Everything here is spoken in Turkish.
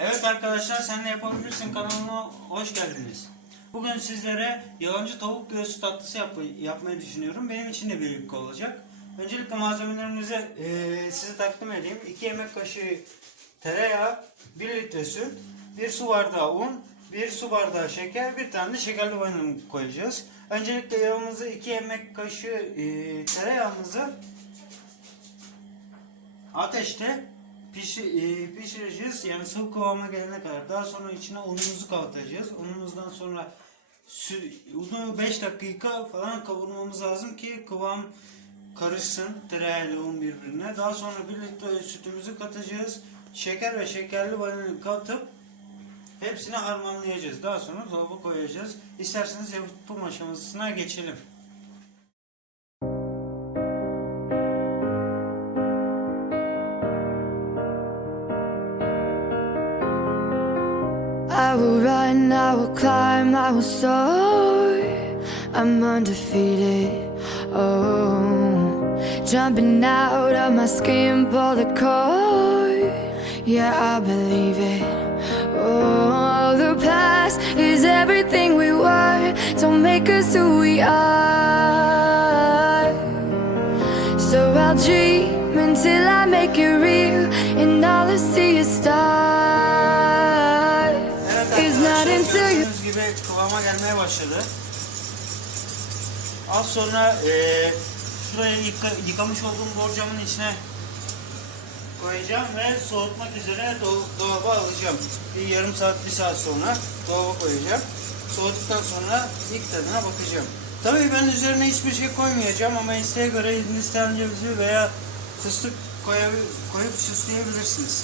Evet arkadaşlar sen de yapabilirsin kanalıma hoş geldiniz. Bugün sizlere yalancı tavuk göğsü tatlısı yap- yapmayı düşünüyorum. Benim için de birlikte olacak. Öncelikle malzemelerimizi eee, size takdim edeyim. 2 yemek kaşığı tereyağı, 1 litre süt, 1 su bardağı un, 1 su bardağı şeker, bir tane de şekerli vanilya koyacağız. Öncelikle yağımızı 2 yemek kaşığı eee, tereyağımızı ateşte pişi, e, pişireceğiz. Yani sıvı kıvama gelene kadar. Daha sonra içine unumuzu kavatacağız. Unumuzdan sonra unu 5 dakika falan kavurmamız lazım ki kıvam karışsın tereyağıyla un birbirine. Daha sonra 1 litre sütümüzü katacağız. Şeker ve şekerli vanilya katıp hepsini harmanlayacağız. Daha sonra dolaba koyacağız. İsterseniz yapım aşamasına geçelim. I will run, I will climb, I will soar. I'm undefeated. Oh, jumping out of my skin, pull the cord. Yeah, I believe it. Oh, the past is everything we were. Don't make us who we are. So I'll dream until I make it real, and all I see is stars. You gördüğünüz gibi kıvama gelmeye başladı. Az sonra eee şuraya yıka- yıkamış olduğum borcamın içine koyacağım ve soğutmak üzere do- dolaba alacağım. Bir yarım saat, bir saat sonra dolaba koyacağım. Soğuduktan sonra ilk tadına bakacağım. Tabii ben üzerine hiçbir şey koymayacağım ama isteğe göre Hindistan cevizi veya fıstık koyup süsleyebilirsiniz.